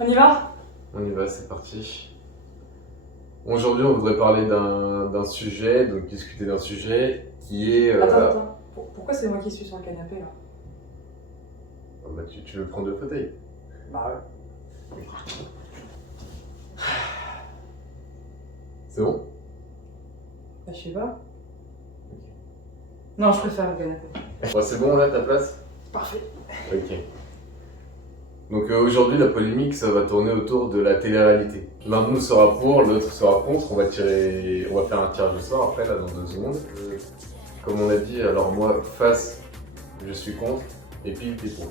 On y va? On y va, c'est parti. Aujourd'hui, on voudrait parler d'un sujet, donc discuter d'un sujet qui est. Attends. Pourquoi c'est moi qui suis sur le canapé là? Oh, bah, tu veux prendre le fauteuil? Bah ouais. C'est bon? Bah je sais pas. Non, je préfère le canapé. Bon, c'est bon là, ta place? Parfait. Ok. Donc aujourd'hui, la polémique, ça va tourner autour de la télé-réalité. L'un de nous sera pour, l'autre sera contre. On va faire un tirage au sort après, là, dans 2 secondes. Comme on a dit, alors moi, face, je suis contre, et puis t'es pour.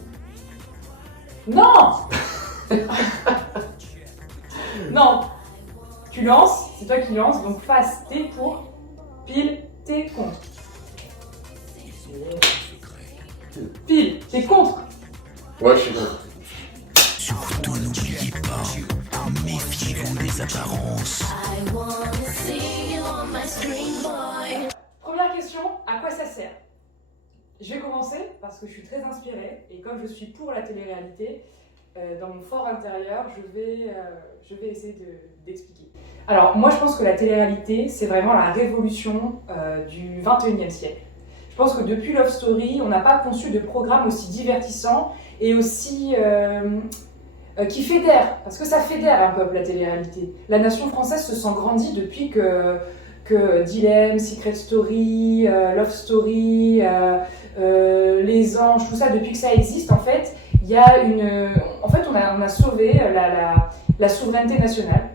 Non. Non. Tu lances, c'est toi qui lances, donc face t'es pour, pile t'es contre. Pile, t'es contre. Ouais, je suis contre. Surtout n'oubliez pas, méfiez-vous des apparences. Première question, à quoi ça sert? Je vais commencer parce que je suis très inspirée et comme je suis pour la télé-réalité, dans mon fort intérieur, je vais essayer d'expliquer. Alors moi je pense que la télé-réalité, c'est vraiment la révolution du 21e siècle. Je pense que depuis Love Story, on n'a pas conçu de programme aussi divertissant et aussi qui fédère, parce que ça fédère un peuple la télé-réalité. La nation française se sent grandie depuis que Dilemme, Secret Story, Love Story, Les Anges, tout ça, depuis que ça existe, en fait, il y a en fait, on a sauvé la souveraineté nationale.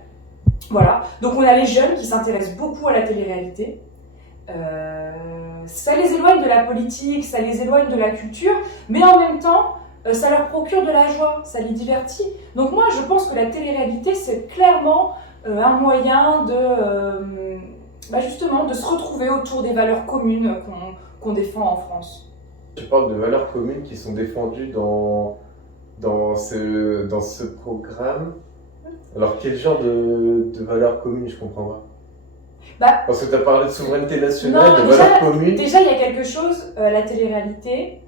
Voilà. Donc on a les jeunes qui s'intéressent beaucoup à la télé-réalité. Ça les éloigne de la politique, ça les éloigne de la culture, mais en même temps, ça leur procure de la joie, ça les divertit. Donc moi, je pense que la télé-réalité, c'est clairement un moyen justement, de se retrouver autour des valeurs communes qu'on défend en France. Tu parles de valeurs communes qui sont défendues dans ce programme. Alors, quel genre de valeurs communes, je comprends pas. Parce que tu as parlé de souveraineté nationale, Non, de valeurs communes. Déjà, il y a quelque chose, la télé-réalité,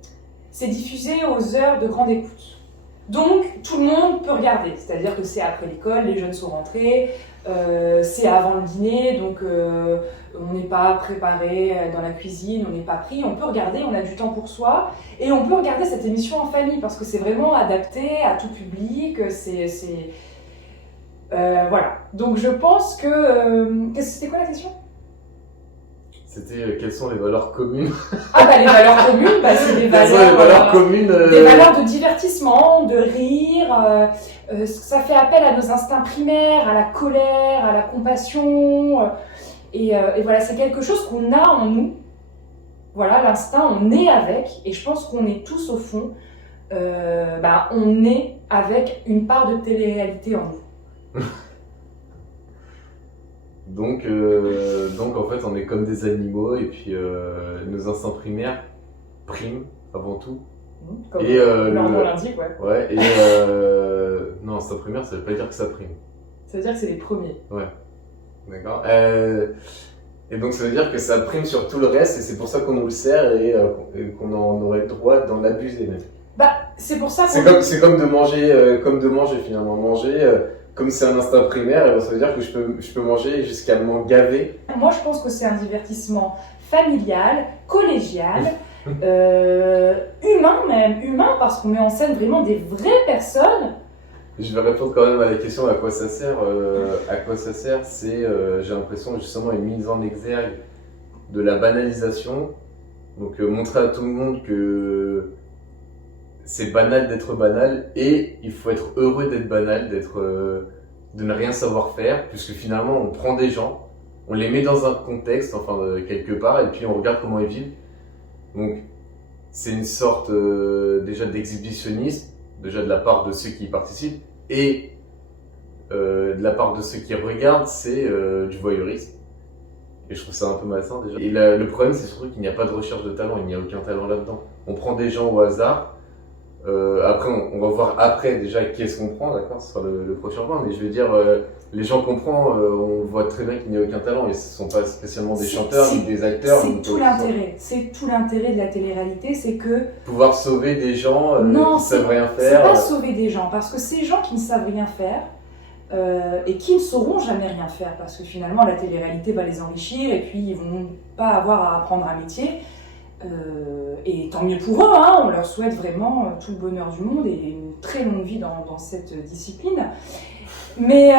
c'est diffusé aux heures de grande écoute. Donc, tout le monde peut regarder. C'est-à-dire que c'est après l'école, les jeunes sont rentrés, c'est avant le dîner, donc on n'est pas préparé dans la cuisine, on n'est pas pris. On peut regarder, on a du temps pour soi. Et on peut regarder cette émission en famille, parce que c'est vraiment adapté à tout public. Voilà. Donc, je pense que... C'était quoi la question ? C'était quelles sont les valeurs communes? Ah bah les valeurs communes, c'est des Quelles sont les valeurs communes des valeurs de divertissement, de rire. Ça fait appel à nos instincts primaires, à la colère, à la compassion. Et voilà, c'est quelque chose qu'on a en nous. Voilà, l'instinct, on est avec. Et je pense qu'on est tous au fond, on est avec une part de télé-réalité en nous. Donc en fait, on est comme des animaux et puis nos instincts primaires priment avant tout. Comme et leur nom l'indique, ouais. Ouais, et non, instinct primaire, ça veut pas dire que ça prime. Ça veut dire que c'est les premiers. Ouais, d'accord. Et donc ça veut dire que ça prime sur tout le reste et c'est pour ça qu'on nous le sert et qu'on en aurait le droit d'en abuser même. C'est pour ça c'est comme de manger finalement. Manger, comme c'est un instinct primaire, ça veut dire que je peux manger jusqu'à m'en gaver. Moi, je pense que c'est un divertissement familial, collégial, humain, parce qu'on met en scène vraiment des vraies personnes. Je vais répondre quand même à la question à quoi ça sert. À quoi ça sert, c'est, j'ai l'impression, justement, une mise en exergue de la banalisation. Donc, montrer à tout le monde que c'est banal d'être banal et il faut être heureux d'être banal, de ne rien savoir faire, puisque finalement, on prend des gens, on les met dans un contexte, quelque part, et puis on regarde comment ils vivent. Donc, c'est une sorte déjà d'exhibitionnisme, déjà de la part de ceux qui y participent, et de la part de ceux qui regardent, c'est du voyeurisme. Et je trouve ça un peu malsain déjà. Et le problème, c'est surtout qu'il n'y a pas de recherche de talent, il n'y a aucun talent là-dedans. On prend des gens au hasard, Après, on va voir après déjà qu'est-ce qu'on prend, d'accord, ce sera le prochain point, mais je veux dire, les gens qu'on prend, on voit très bien qu'il n'y a aucun talent, et ce ne sont pas spécialement des chanteurs ni des acteurs. C'est tout l'intérêt de la télé-réalité, c'est que... Pouvoir sauver des gens qui ne savent rien c'est faire. pas sauver des gens, parce que ces gens qui ne savent rien faire, et qui ne sauront jamais rien faire, parce que finalement la télé-réalité va les enrichir, et puis ils vont pas avoir à apprendre un métier. Et tant mieux pour eux, hein, on leur souhaite vraiment tout le bonheur du monde et une très longue vie dans cette discipline. Mais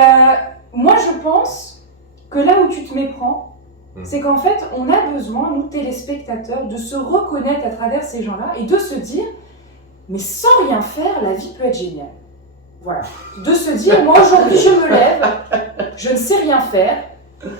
moi je pense que là où tu te méprends, c'est qu'en fait on a besoin, nous téléspectateurs, de se reconnaître à travers ces gens-là et de se dire, mais sans rien faire, la vie peut être géniale. Voilà. De se dire, moi aujourd'hui je me lève, je ne sais rien faire,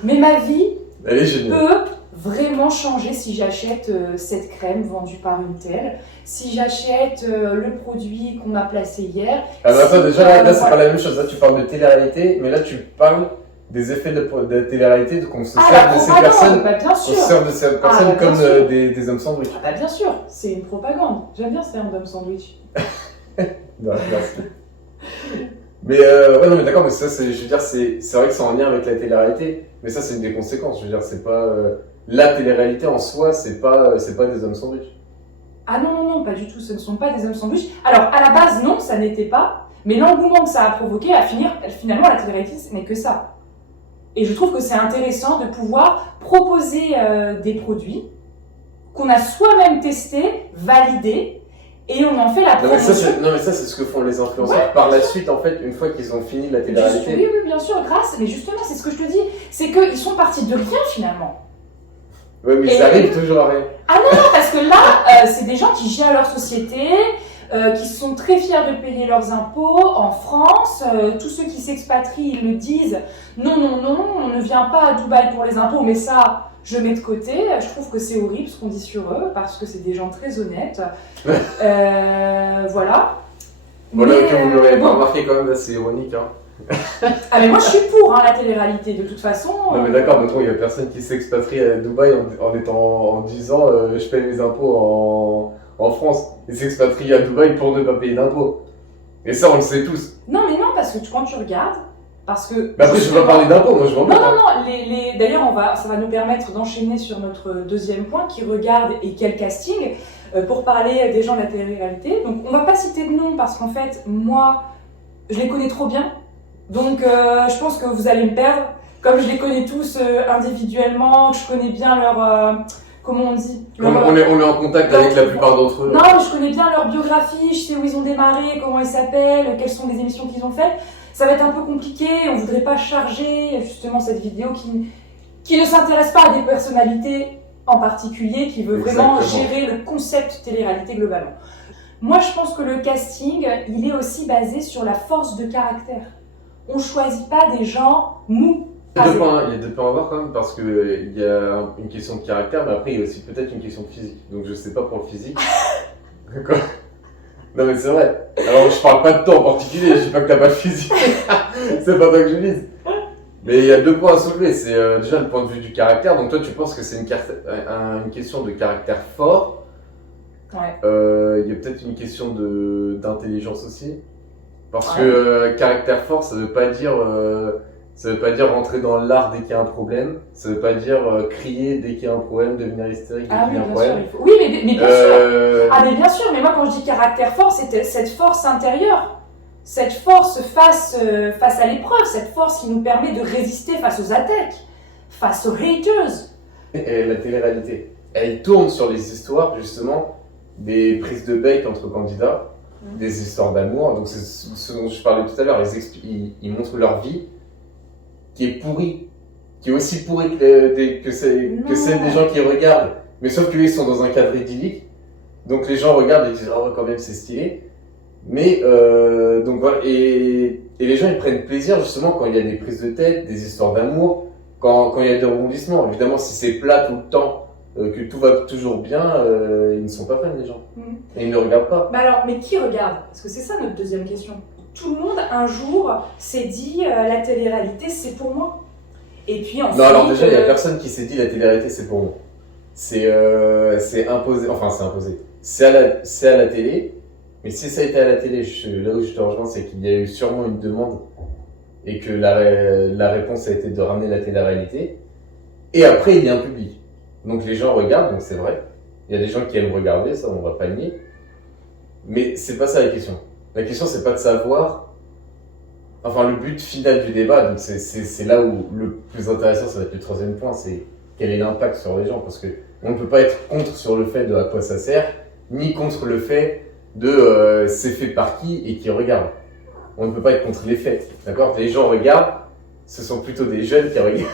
mais ma vie peut vraiment changer si j'achète cette crème vendue par une telle, si j'achète le produit qu'on m'a placé hier. Alors attends, déjà là c'est pas la même chose, là tu parles de télé-réalité, mais là tu parles des effets de télé-réalité, qu'on se sert de ces personnes, bien sûr. on se sert de ces personnes comme des hommes sandwich. Ah bah bien sûr, c'est une propagande. J'aime bien ce terme d'homme sandwich. Non, merci. Mais ouais, non mais d'accord, mais ça c'est, je veux dire, c'est vrai que c'est en lien avec la télé-réalité, mais ça c'est une des conséquences. Je veux dire, c'est pas la télé-réalité en soi, c'est pas des hommes sandwich. Ah non, pas du tout, ce ne sont pas des hommes sandwich. Alors à la base non, ça n'était pas, mais l'engouement que ça a provoqué, finalement la télé-réalité ce n'est que ça. Et je trouve que c'est intéressant de pouvoir proposer des produits qu'on a soi-même testés, validés. Et on en fait la promotion. Non mais ça c'est ce que font les influenceurs par la suite en fait, une fois qu'ils ont fini la télé-réalité. Oui, bien sûr, mais justement c'est ce que je te dis, c'est qu'ils sont partis de rien finalement. Ouais mais ils arrivent toujours à rien. Ah non, parce que là, c'est des gens qui gèrent leur société, qui sont très fiers de payer leurs impôts en France, tous ceux qui s'expatrient ils le disent, non, on ne vient pas à Dubaï pour les impôts, mais ça... je mets de côté, je trouve que c'est horrible ce qu'on dit sur eux, parce que c'est des gens très honnêtes. Voilà. Voilà, que vous l'aurez pas remarqué quand même, là c'est ironique. Hein. Ah mais moi je suis pour la télé-réalité, de toute façon. Non mais d'accord, mais il n'y a personne qui s'expatrie à Dubaï en disant je paye mes impôts en France. Ils s'expatrient à Dubaï pour ne pas payer d'impôts. Et ça on le sait tous. Non mais non, parce que quand tu regardes, parce que... Mais après je ne vais pas parler d'impôts, moi je m'en Non, d'ailleurs ça va nous permettre d'enchaîner sur notre deuxième point, qui regarde et quel casting, pour parler des gens de la télé-réalité. Donc on va pas citer de nom, parce qu'en fait, moi, je les connais trop bien. Donc je pense que vous allez me perdre. Comme je les connais tous individuellement, que je connais bien leur... comment on dit on est en contact avec la plupart d'entre eux. Non, je connais bien leur biographie, je sais où ils ont démarré, comment ils s'appellent, quelles sont les émissions qu'ils ont faites. Ça va être un peu compliqué, on voudrait pas charger justement cette vidéo qui ne s'intéresse pas à des personnalités en particulier, qui veut vraiment gérer le concept télé-réalité globalement. Moi je pense que le casting, il est aussi basé sur la force de caractère. On choisit pas des gens mous. Il y a deux points à voir quand même, parce qu'il y a une question de caractère, mais après il y a aussi peut-être une question de physique. Donc je sais pas pour le physique. Quoi? Non mais c'est vrai. Alors je parle pas de toi en particulier, je dis pas que t'as pas de physique. C'est pas toi que je vise. Mais il y a deux points à soulever. C'est déjà le point de vue du caractère. Donc toi tu penses que c'est une question de caractère fort. Ouais. Il y a peut-être une question d'intelligence aussi. Parce que caractère fort, ça veut pas dire rentrer dans l'art dès qu'il y a un problème. Ça veut pas dire crier dès qu'il y a un problème, devenir hystérique dès qu'il y a un problème. Sûr, oui, mais bien sûr. Ah mais bien sûr, mais moi quand je dis caractère fort, c'est cette force intérieure. Cette force face à l'épreuve, cette force qui nous permet de résister face aux attaques, face aux haters. Et la télé-réalité, elle tourne sur les histoires justement des prises de bec entre candidats, des histoires d'amour. Donc c'est ce dont je parlais tout à l'heure. Ils montrent leur vie qui est pourrie, qui est aussi pourrie que celle des gens qui regardent. Mais sauf qu'eux ils sont dans un cadre idyllique. Donc les gens regardent et disent oh quand même c'est stylé. Mais donc voilà, et les gens ils prennent plaisir justement quand il y a des prises de tête, des histoires d'amour, quand il y a des rebondissements. Évidemment si c'est plat tout le temps, que tout va toujours bien, ils ne sont pas fans les gens. Et ils ne regardent pas. Mais qui regarde? Parce que c'est ça notre deuxième question. Tout le monde un jour s'est dit la télé-réalité c'est pour moi. Et puis ensuite... Non alors déjà il n'y a personne qui s'est dit la télé-réalité c'est pour moi. C'est imposé, enfin c'est imposé. C'est à la télé. Mais si ça a été à la télé, là où je te rejoins, c'est qu'il y a eu sûrement une demande et que la réponse a été de ramener la télé-réalité. Et après, il y a un public. Donc les gens regardent, donc c'est vrai. Il y a des gens qui aiment regarder, ça on va pas nier. Mais c'est pas ça la question. La question, c'est pas de savoir. Enfin, le but final du débat, donc c'est là où le plus intéressant, ça va être le troisième point, c'est quel est l'impact sur les gens. Parce que on ne peut pas être contre sur le fait de à quoi ça sert, ni contre le fait de c'est fait par qui et qui regarde. On ne peut pas être contre les faits, d'accord? Les gens regardent, ce sont plutôt des jeunes qui regardent.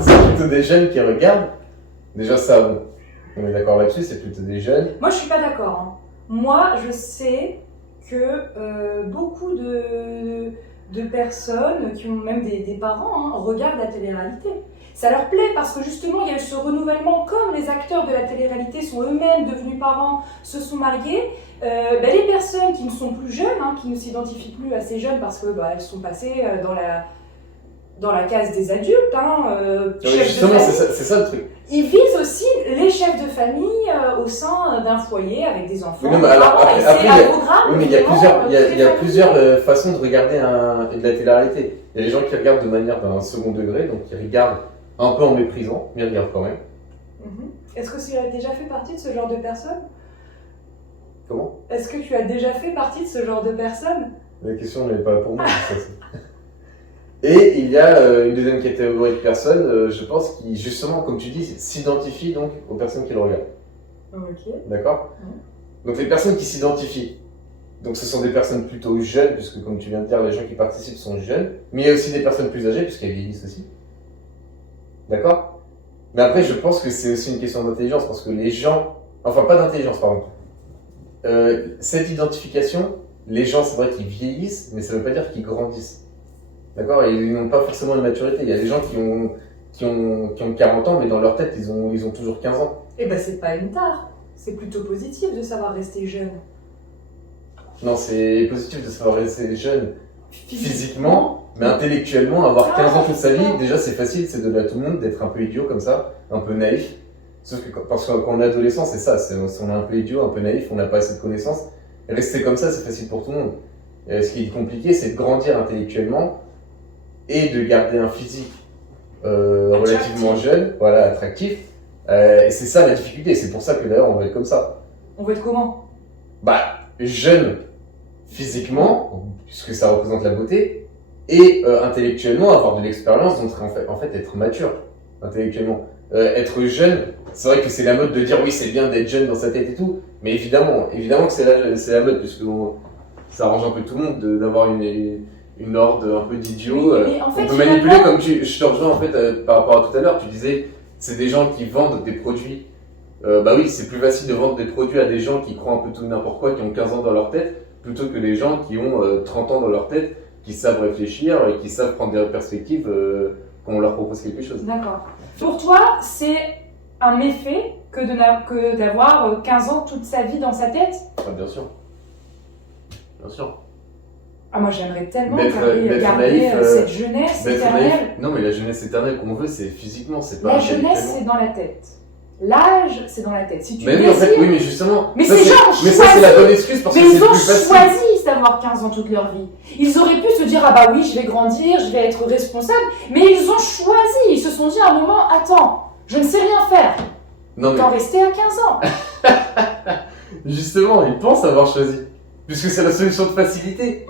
C'est plutôt des jeunes qui regardent. Déjà ça, bon, on est d'accord là-dessus, c'est plutôt des jeunes. Moi, je suis pas d'accord. Hein. Moi, je sais que beaucoup de personnes, qui ont même des parents, hein, regardent la télé-réalité. Ça leur plaît parce que justement, il y a eu ce renouvellement. Comme les acteurs de la télé-réalité sont eux-mêmes devenus parents, se sont mariés, les personnes qui ne sont plus jeunes, hein, qui ne s'identifient plus à ces jeunes parce que elles sont passées dans la case des adultes, hein, Justement, c'est ça le truc. Ils visent aussi les chefs de famille au sein d'un foyer avec des enfants. Non, mais alors, il y a plusieurs plusieurs façons de regarder de la télé-réalité. Il y a les gens qui regardent de manière d'un second degré, donc qui regardent un peu en méprisant, mais ils regardent quand même. Est-ce que tu as déjà fait partie de ce genre de personnes? Comment? Est-ce que tu as déjà fait partie de ce genre de personnes? La question n'est pas pour moi. Et il y a une deuxième catégorie de personnes, je pense, qui justement, comme tu dis, s'identifient donc aux personnes qui le regardent. Ok. D'accord? Donc les personnes qui s'identifient, donc ce sont des personnes plutôt jeunes, puisque comme tu viens de dire, les gens qui participent sont jeunes, mais il y a aussi des personnes plus âgées, puisqu'elles vieillissent aussi. D'accord? Mais après, je pense que c'est aussi une question d'intelligence, parce que les gens, enfin pas d'intelligence, pardon. Cette identification, les gens, c'est vrai qu'ils vieillissent, mais ça ne veut pas dire qu'ils grandissent. D'accord? Et ils n'ont pas forcément une maturité. Il y a des gens qui ont 40 ans, mais dans leur tête, ils ont toujours 15 ans. Eh ben, c'est pas une tare. C'est plutôt positif de savoir rester jeune. Non, c'est positif de savoir rester jeune physiquement, mais intellectuellement, avoir 15 ans toute sa vie, déjà c'est facile, c'est donné à tout le monde d'être un peu idiot comme ça, un peu naïf. Sauf que parce que quand on est adolescent, c'est ça, on est un peu idiot, un peu naïf, on n'a pas assez de connaissances. Et rester comme ça, c'est facile pour tout le monde. Et ce qui est compliqué, c'est de grandir intellectuellement et de garder un physique relativement jeune, voilà, attractif. Et c'est ça la difficulté, c'est pour ça que d'ailleurs on va être comme ça. On va être comment? Jeune physiquement, puisque ça représente la beauté, et intellectuellement avoir de l'expérience, donc en fait être mature intellectuellement. Être jeune, c'est vrai que c'est la mode de dire oui c'est bien d'être jeune dans sa tête et tout, mais évidemment que c'est la mode, puisque ça arrange un peu tout le monde d'avoir une horde un peu d'idiots. En fait, on peut manipuler, comme je te rejoins en fait par rapport à tout à l'heure, tu disais c'est des gens qui vendent des produits. Oui, c'est plus facile de vendre des produits à des gens qui croient un peu tout n'importe quoi, qui ont 15 ans dans leur tête, plutôt que des gens qui ont 30 ans dans leur tête, qui savent réfléchir et qui savent prendre des perspectives quand on leur propose quelque chose. D'accord. Pour toi, c'est un méfait que d'avoir 15 ans toute sa vie dans sa tête? Ah, bien sûr. Bien sûr. Ah, moi j'aimerais tellement d'être garder naïf, cette jeunesse éternelle. Non, mais la jeunesse éternelle qu'on veut, c'est physiquement, c'est pas la jeunesse, c'est dans la tête. L'âge, c'est dans la tête. Si tu mais oui, en fait, oui, mais justement. Mais ces gens mais ça, c'est la bonne excuse parce que c'est plus facile. Mais ils ont choisi d'avoir 15 ans toute leur vie. Ils auraient pu se dire, ah bah oui, je vais grandir, je vais être responsable. Mais ils ont choisi. Ils se sont dit à un moment, attends, je ne sais rien faire. Autant rester à 15 ans. Justement, ils pensent avoir choisi. Puisque c'est la solution de facilité.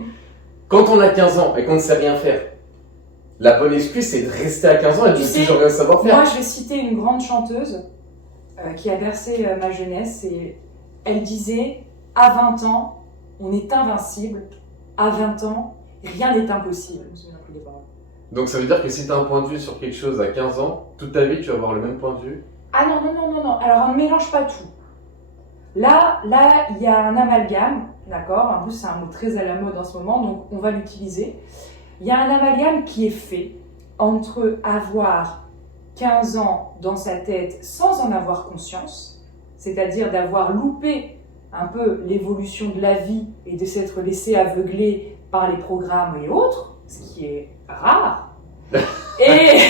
Quand on a 15 ans et qu'on ne sait rien faire, la bonne excuse, c'est de rester à 15 ans et de ne toujours rien savoir faire. Moi, je vais citer une grande chanteuse qui a bercé ma jeunesse, et elle disait, à 20 ans, on est invincible, à 20 ans, rien n'est impossible. Je me souviens plus des paroles. Donc ça veut dire que si tu as un point de vue sur quelque chose à 15 ans, toute ta vie tu vas avoir le même point de vue? Ah non, alors on ne mélange pas tout. Là, il y a un amalgame, d'accord? En plus, c'est un mot très à la mode en ce moment, donc on va l'utiliser. Il y a un amalgame qui est fait entre avoir 15 ans dans sa tête sans en avoir conscience, c'est-à-dire d'avoir loupé un peu l'évolution de la vie et de s'être laissé aveugler par les programmes et autres, ce qui est rare. Et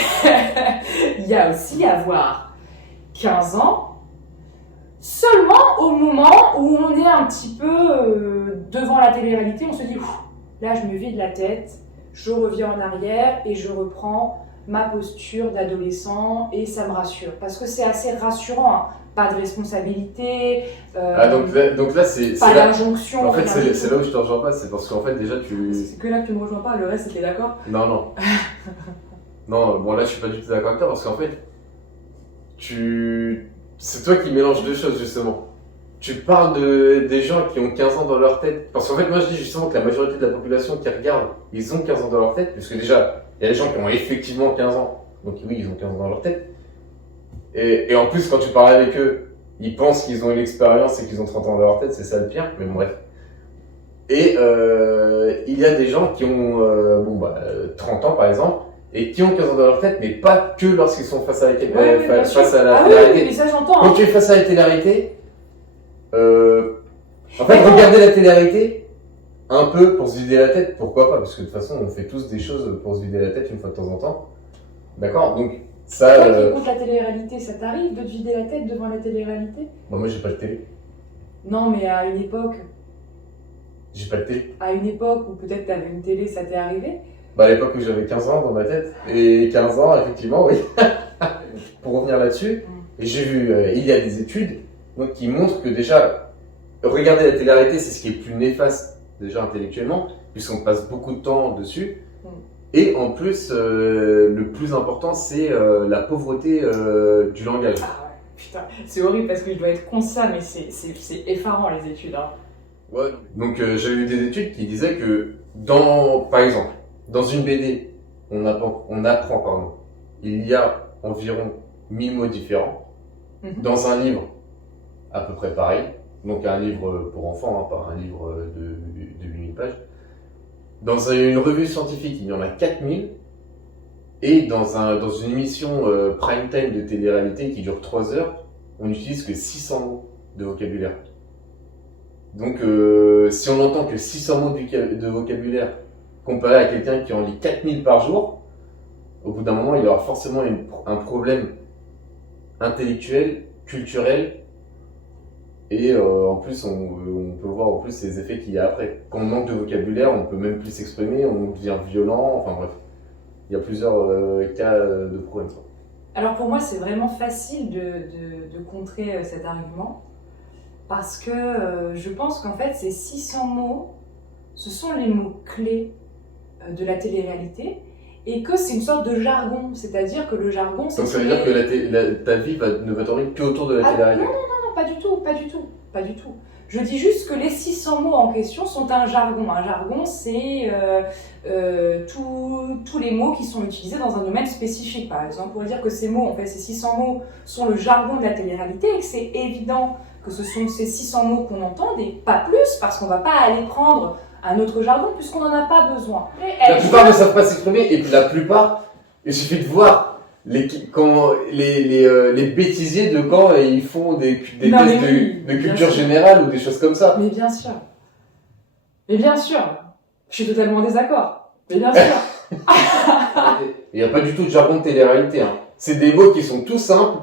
il y a aussi avoir 15 ans Seulement au moment où on est un petit peu devant la télé-réalité, on se dit là je me vide la tête, je reviens en arrière et je reprends ma posture d'adolescent et ça me rassure. Parce que c'est assez rassurant, hein. Pas de responsabilité, donc là c'est pas là, d'injonction. en fait c'est là où je te rejoins pas, c'est parce qu'en fait déjà C'est que là que tu me rejoins pas, le reste c'était d'accord. Non. Non, bon là je suis pas du tout d'accord avec toi parce qu'en fait, c'est toi qui mélanges deux choses justement. Tu parles des gens qui ont 15 ans dans leur tête. Parce qu'en fait moi je dis justement que la majorité de la population qui regarde, ils ont 15 ans dans leur tête. Parce que déjà, il y a des gens qui ont effectivement 15 ans. Donc oui, ils ont 15 ans dans leur tête. Et en plus quand tu parles avec eux, ils pensent qu'ils ont une expérience et qu'ils ont 30 ans dans leur tête, c'est ça le pire, mais bon, bref. Et il y a des gens qui ont 30 ans par exemple, et qui ont 15 ans dans leur tête, mais pas que lorsqu'ils sont face à la télé-réalité. Oui, mais ça j'entends. Quand tu es face à la télé-réalité, en fait, regarder la télé-réalité, un peu pour se vider la tête, pourquoi pas, parce que de toute façon, on fait tous des choses pour se vider la tête une fois de temps en temps. D'accord? Donc, ça. Toi qui écoutes la télé-réalité, ça t'arrive de te vider la tête devant la télé-réalité? Bon, moi, j'ai pas de télé. Non, mais à une époque. J'ai pas de télé. À une époque où peut-être t'avais une télé, ça t'est arrivé? Bah, à l'époque où j'avais 15 ans dans ma tête. Et 15 ans, effectivement, oui. Pour revenir là-dessus, j'ai vu, il y a des études donc, qui montrent que déjà, regarder la télé-réalité, c'est ce qui est le plus néfaste, déjà intellectuellement, puisqu'on passe beaucoup de temps dessus. Et en plus, le plus important, c'est la pauvreté du langage. Ah ouais, putain, c'est horrible parce que je dois être conscient, mais c'est effarant les études. Hein. Ouais. Donc j'avais vu des études qui disaient que, par exemple, dans une BD, on apprend, il y a environ 1000 mots différents. Dans un livre, à peu près pareil. Donc un livre pour enfants, pas un livre de 8000 pages. Dans une revue scientifique, il y en a 4000. Et dans une émission prime time de télé-réalité qui dure 3 heures, on n'utilise que 600 mots de vocabulaire. Donc si on n'entend que 600 mots de vocabulaire comparé à quelqu'un qui en lit 4000 par jour, au bout d'un moment, il y aura forcément un problème intellectuel, culturel, et en plus on peut voir en plus les effets qu'il y a après. Quand on manque de vocabulaire, on peut même plus s'exprimer, on devient violent, enfin bref. Il y a plusieurs cas de problèmes. Alors pour moi, c'est vraiment facile de contrer cet argument, parce que je pense qu'en fait, ces 600 mots, ce sont les mots clés de la télé-réalité, et que c'est une sorte de jargon, c'est-à-dire que le jargon... Donc ça veut dire que ta vie ne va tourner qu'autour de la télé-réalité? Non, pas du tout. Je dis juste que les 600 mots en question sont un jargon. Un jargon, c'est tous les mots qui sont utilisés dans un domaine spécifique. Par exemple, on pourrait dire que ces 600 mots sont le jargon de la télé-réalité et que c'est évident que ce sont ces 600 mots qu'on entend et pas plus, parce qu'on ne va pas aller prendre un autre jargon puisqu'on n'en a pas besoin. La plupart ne savent pas s'exprimer, et puis la plupart, il suffit de voir les bêtisiers de quand ils font des tests de culture générale ou des choses comme ça. Mais bien sûr. Je suis totalement en désaccord. Mais bien sûr. Il n'y a pas du tout de jargon de télé-réalité. Hein. C'est des mots qui sont tout simples,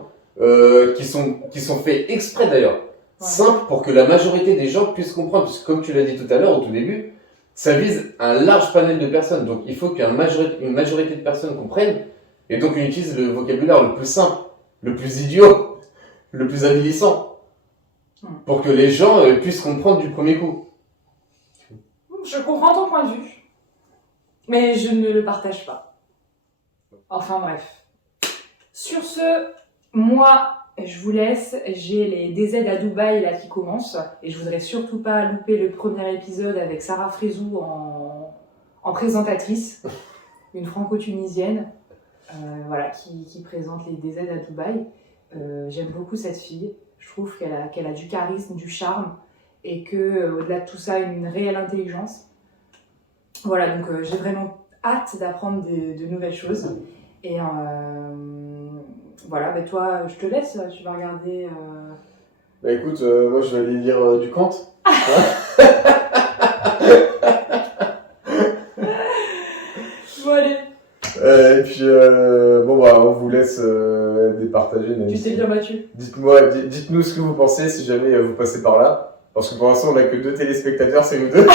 qui sont faits exprès d'ailleurs. Ouais. Simples pour que la majorité des gens puissent comprendre. Parce que comme tu l'as dit tout à l'heure, au tout début, ça vise un large panel de personnes. Donc il faut qu'une majorité de personnes comprennent. Et donc on utilise le vocabulaire le plus simple, le plus idiot, le plus avilissant. Pour que les gens puissent comprendre du premier coup. Je comprends ton point de vue. Mais je ne le partage pas. Enfin bref. Sur ce, moi, je vous laisse. J'ai les DZ à Dubaï là qui commencent. Et je voudrais surtout pas louper le premier épisode avec Sarah Frézou en présentatrice. Une franco-tunisienne qui présente les DZ à Dubaï. J'aime beaucoup cette fille. Je trouve qu'elle a du charisme, du charme. Et qu'au-delà de tout ça, une réelle intelligence. Voilà, donc j'ai vraiment hâte d'apprendre de nouvelles choses. Et toi, je te laisse, tu vas regarder... Bah écoute, moi je vais aller lire du Kant. Bon allez. Et puis, on vous laisse départager. Tu t'es bien battu. Dites-nous ce que vous pensez si jamais vous passez par là. Parce que pour l'instant, on n'a que 2 téléspectateurs, c'est nous 2.